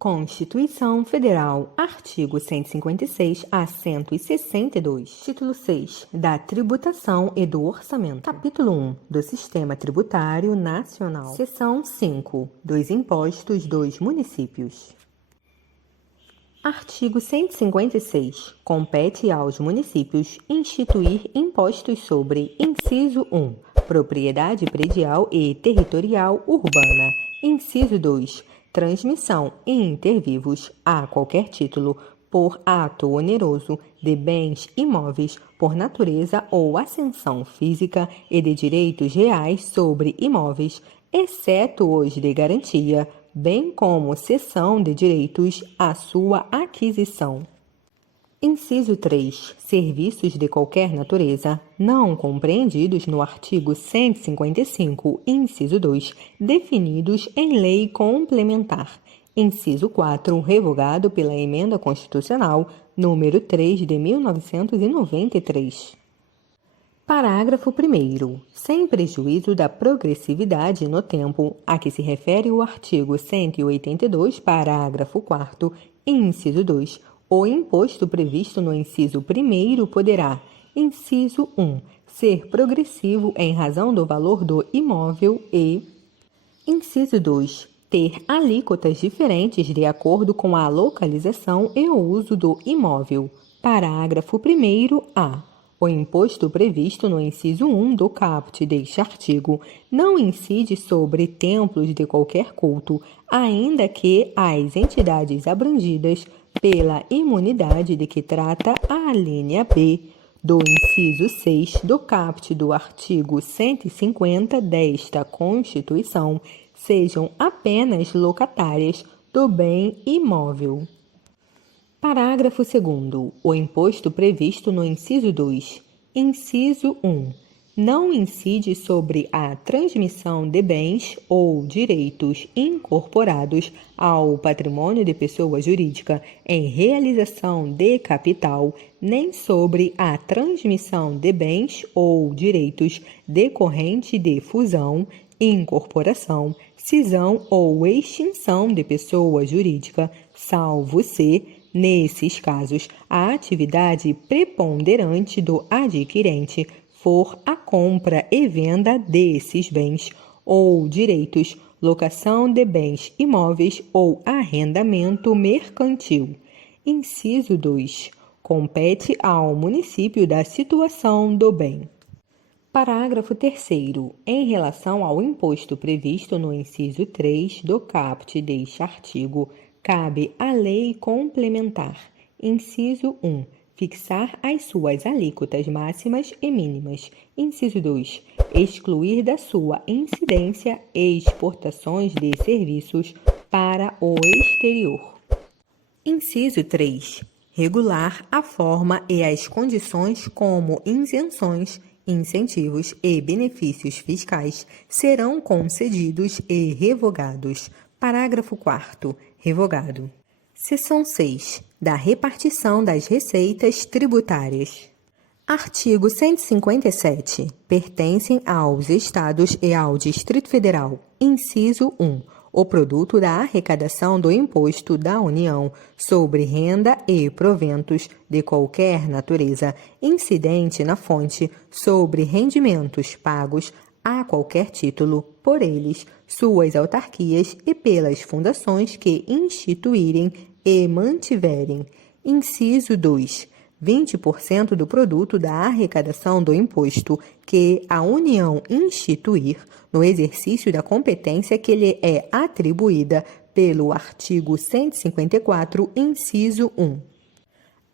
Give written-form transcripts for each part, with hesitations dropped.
Constituição Federal, artigo 156 a 162. Título 6. Da tributação e do orçamento. Capítulo 1. Do Sistema Tributário Nacional. Seção 5. Dos impostos dos municípios. Artigo 156. Compete aos municípios instituir impostos sobre: inciso 1. Propriedade predial e territorial urbana. Inciso 2. Transmissão inter vivos, a qualquer título, por ato oneroso, de bens imóveis por natureza ou ascensão física e de direitos reais sobre imóveis, exceto os de garantia, bem como cessão de direitos à sua aquisição. Inciso 3. Serviços de qualquer natureza, não compreendidos no artigo 155, inciso 2, definidos em lei complementar. Inciso 4. Revogado pela Emenda Constitucional número 3 de 1993. Parágrafo 1º. Sem prejuízo da progressividade no tempo a que se refere o artigo 182, parágrafo 4º, inciso 2, o imposto previsto no inciso 1º poderá: inciso 1. Ser progressivo em razão do valor do imóvel e: inciso 2. Ter alíquotas diferentes de acordo com a localização e o uso do imóvel. Parágrafo 1º-A. O imposto previsto no inciso 1 do caput deste artigo não incide sobre templos de qualquer culto, ainda que as entidades abrangidas pela imunidade de que trata a alínea B do inciso 6 do caput do artigo 150 desta Constituição sejam apenas locatárias do bem imóvel. Parágrafo 2º. O imposto previsto no inciso 2, inciso 1, não incide sobre a transmissão de bens ou direitos incorporados ao patrimônio de pessoa jurídica em realização de capital, nem sobre a transmissão de bens ou direitos decorrente de fusão, incorporação, cisão ou extinção de pessoa jurídica, salvo se, nesses casos, a atividade preponderante do adquirente for a compra e venda desses bens ou direitos, locação de bens imóveis ou arrendamento mercantil. Inciso 2. Compete ao município da situação do bem. Parágrafo 3º. Em relação ao imposto previsto no inciso 3 do caput deste artigo, cabe à lei complementar, inciso 1, fixar as suas alíquotas máximas e mínimas. Inciso 2, excluir da sua incidência exportações de serviços para o exterior. Inciso 3, regular a forma e as condições como isenções, incentivos e benefícios fiscais serão concedidos e revogados. Parágrafo 4º. Revogado. Seção 6. Da repartição das receitas tributárias. Artigo 157. Pertencem aos Estados e ao Distrito Federal. Inciso 1. O produto da arrecadação do Imposto da União sobre renda e proventos de qualquer natureza incidente na fonte sobre rendimentos pagos a qualquer título por eles, suas autarquias e pelas fundações que instituírem e mantiverem. Inciso 2. 20% do produto da arrecadação do imposto que a União instituir no exercício da competência que lhe é atribuída pelo artigo 154, inciso 1.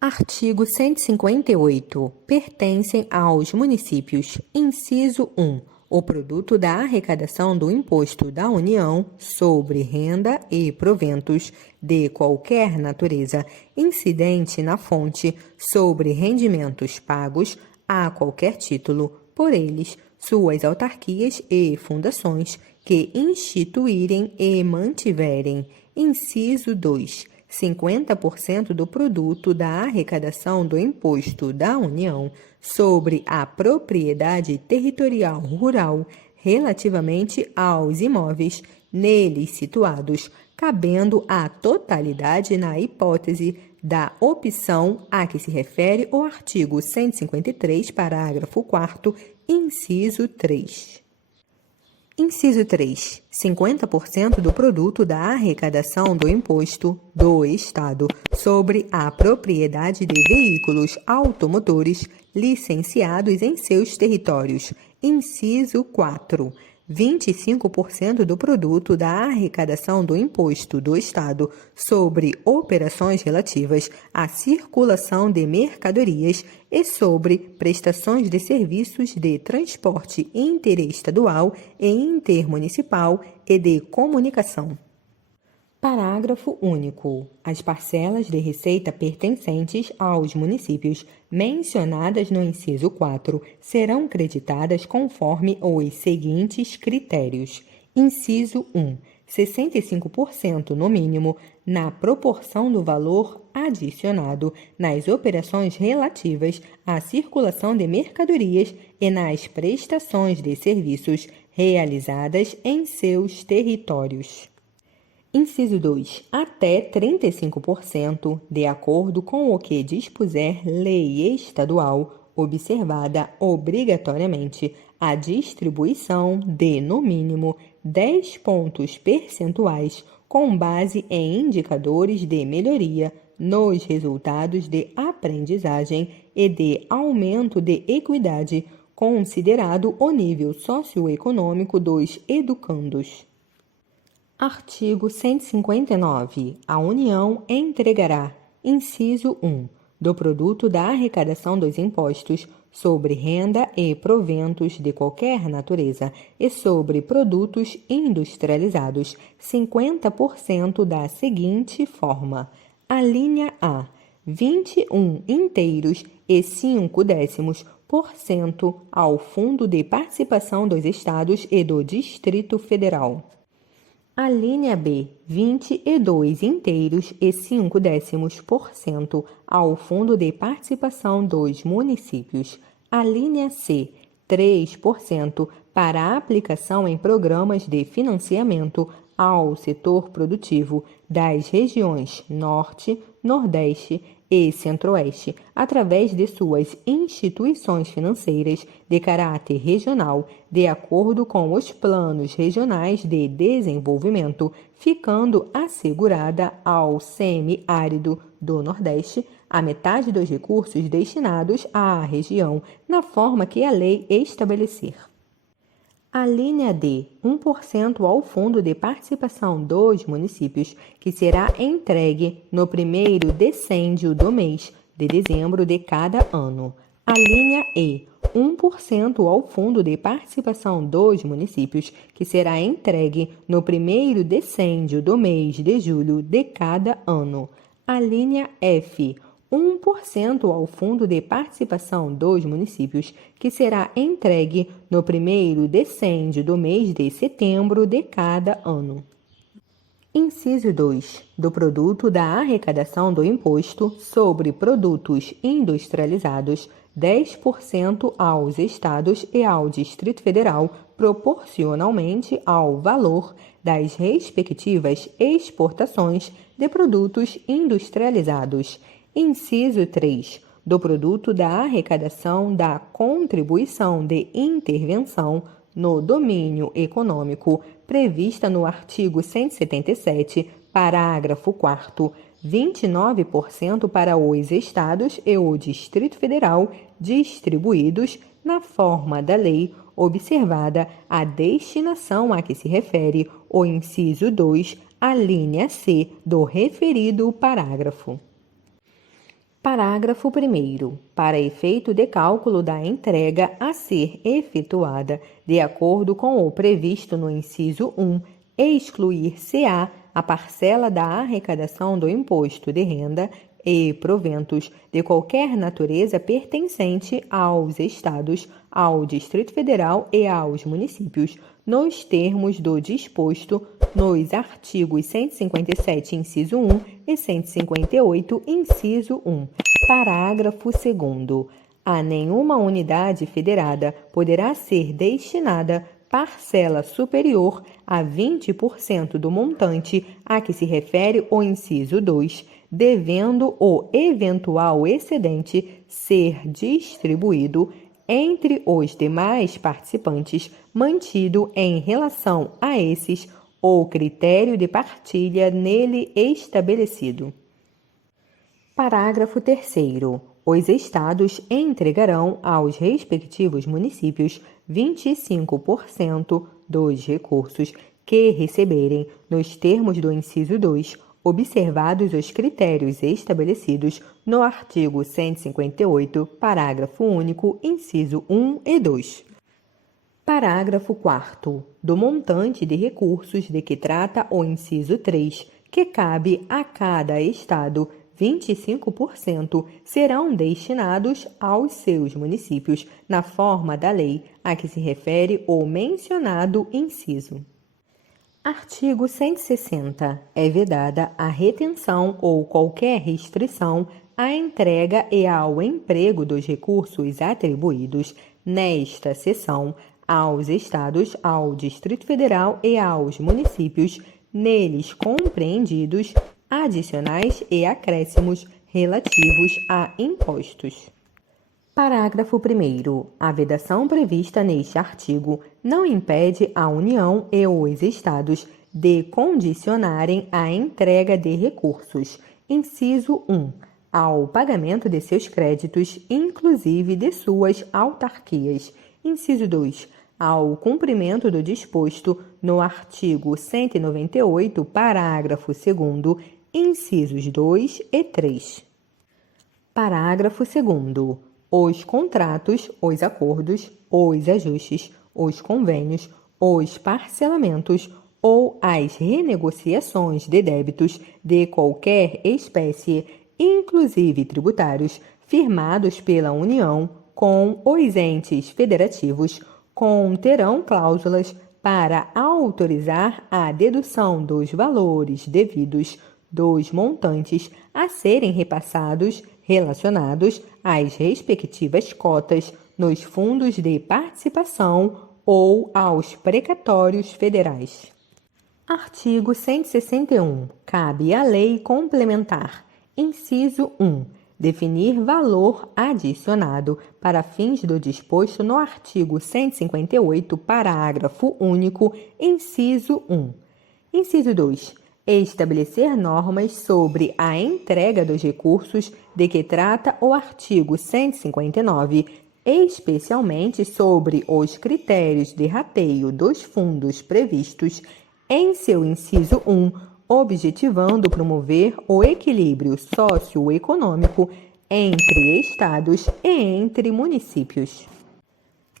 Artigo 158. Pertencem aos municípios. Inciso 1. O produto da arrecadação do Imposto da União sobre renda e proventos de qualquer natureza incidente na fonte sobre rendimentos pagos a qualquer título por eles, suas autarquias e fundações que instituírem e mantiverem. Inciso 2. 50% do produto da arrecadação do Imposto da União sobre a propriedade territorial rural relativamente aos imóveis neles situados, cabendo a totalidade na hipótese da opção a que se refere o artigo 153, parágrafo 4º, inciso 3. Inciso 3. 50% do produto da arrecadação do imposto do Estado sobre a propriedade de veículos automotores licenciados em seus territórios. Inciso 4. 25% do produto da arrecadação do imposto do Estado sobre operações relativas à circulação de mercadorias e sobre prestações de serviços de transporte interestadual e intermunicipal e de comunicação. Parágrafo único. As parcelas de receita pertencentes aos municípios mencionadas no inciso 4 serão creditadas conforme os seguintes critérios. Inciso 1. 65% no mínimo na proporção do valor adicionado nas operações relativas à circulação de mercadorias e nas prestações de serviços realizadas em seus territórios. Inciso 2. Até 35%, de acordo com o que dispuser lei estadual, observada obrigatoriamente a distribuição de, no mínimo, 10 pontos percentuais com base em indicadores de melhoria nos resultados de aprendizagem e de aumento de equidade, considerado o nível socioeconômico dos educandos. Artigo 159. A União entregará, inciso 1, do produto da arrecadação dos impostos sobre renda e proventos de qualquer natureza e sobre produtos industrializados, 50% da seguinte forma. Alínea A. 21 inteiros e 5/10% ao Fundo de Participação dos Estados e do Distrito Federal. Alínea B. 22 inteiros e 5/10% ao Fundo de Participação dos Municípios. Alínea C. 3% para a aplicação em programas de financiamento ao setor produtivo das regiões Norte, Nordeste e Centro-Oeste, através de suas instituições financeiras de caráter regional, de acordo com os planos regionais de desenvolvimento, ficando assegurada ao semiárido do Nordeste a metade dos recursos destinados à região, na forma que a lei estabelecer. Alínea D. 1% ao Fundo de Participação dos Municípios, que será entregue no primeiro decêndio do mês de dezembro de cada ano. Alínea E. 1% ao Fundo de Participação dos Municípios, que será entregue no primeiro decêndio do mês de julho de cada ano. Alínea F. 1% ao Fundo de Participação dos Municípios, que será entregue no primeiro decêndio do mês de setembro de cada ano. Inciso 2. Do produto da arrecadação do Imposto sobre Produtos Industrializados, 10% aos Estados e ao Distrito Federal, proporcionalmente ao valor das respectivas exportações de produtos industrializados. Inciso 3. Do produto da arrecadação da contribuição de intervenção no domínio econômico, prevista no artigo 177, parágrafo 4º, 29% para os Estados e o Distrito Federal, distribuídos na forma da lei, observada a destinação a que se refere o inciso 2, a linha C do referido parágrafo. Parágrafo 1º. Para efeito de cálculo da entrega a ser efetuada de acordo com o previsto no inciso 1, excluir-se-á a parcela da arrecadação do imposto de renda e proventos de qualquer natureza pertencente aos Estados, ao Distrito Federal e aos municípios, nos termos do disposto nos artigos 157, inciso 1 e 158, inciso 1. Parágrafo 2º. A nenhuma unidade federada poderá ser destinada parcela superior a 20% do montante a que se refere o inciso 2, devendo o eventual excedente ser distribuído entre os demais participantes, mantido em relação a esses o critério de partilha nele estabelecido. Parágrafo 3º. Os estados entregarão aos respectivos municípios 25% dos recursos que receberem nos termos do inciso 2, observados os critérios estabelecidos no artigo 158, parágrafo único, inciso 1 e 2. Parágrafo 4º. Do montante de recursos de que trata o inciso 3, que cabe a cada estado, 25% serão destinados aos seus municípios, na forma da lei a que se refere o mencionado inciso. Artigo 160. É vedada a retenção ou qualquer restrição à entrega e ao emprego dos recursos atribuídos nesta seção aos estados, ao Distrito Federal e aos municípios neles compreendidos, adicionais e acréscimos relativos a impostos. Parágrafo 1º. A vedação prevista neste artigo não impede a União e os Estados de condicionarem a entrega de recursos, inciso 1, ao pagamento de seus créditos, inclusive de suas autarquias, inciso 2, ao cumprimento do disposto no artigo 198, parágrafo 2º, incisos 2 e 3. Parágrafo 2º. Os contratos, os acordos, os ajustes, os convênios, os parcelamentos ou as renegociações de débitos de qualquer espécie, inclusive tributários, firmados pela União com os entes federativos, conterão cláusulas para autorizar a dedução dos valores devidos dos montantes a serem repassados relacionados às respectivas cotas nos fundos de participação ou aos precatórios federais. Artigo 161. Cabe à lei complementar, inciso 1, definir valor adicionado para fins do disposto no artigo 158, parágrafo único, inciso 1. Inciso 2. Estabelecer normas sobre a entrega dos recursos de que trata o artigo 159, especialmente sobre os critérios de rateio dos fundos previstos em seu inciso 1, objetivando promover o equilíbrio socioeconômico entre estados e entre municípios.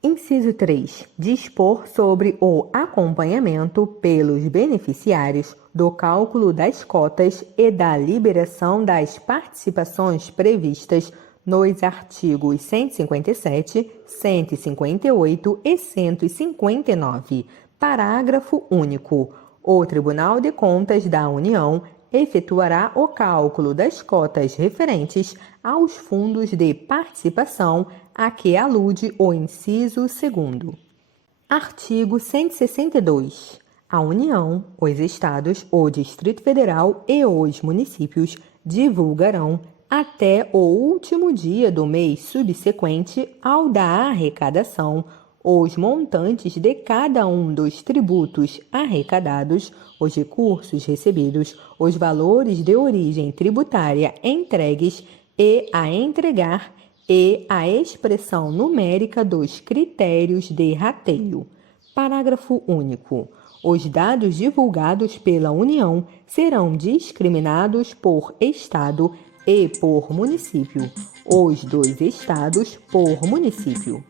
Inciso 3. Dispor sobre o acompanhamento pelos beneficiários do cálculo das cotas e da liberação das participações previstas nos artigos 157, 158 e 159. Parágrafo único. O Tribunal de Contas da União efetuará o cálculo das cotas referentes aos fundos de participação a que alude o inciso 2º. Artigo 162. A União, os Estados, o Distrito Federal e os municípios divulgarão, até o último dia do mês subsequente ao da arrecadação, os montantes de cada um dos tributos arrecadados, os recursos recebidos, os valores de origem tributária entregues e a entregar e a expressão numérica dos critérios de rateio. Parágrafo único. Os dados divulgados pela União serão discriminados por Estado e por município, os dos estados por município.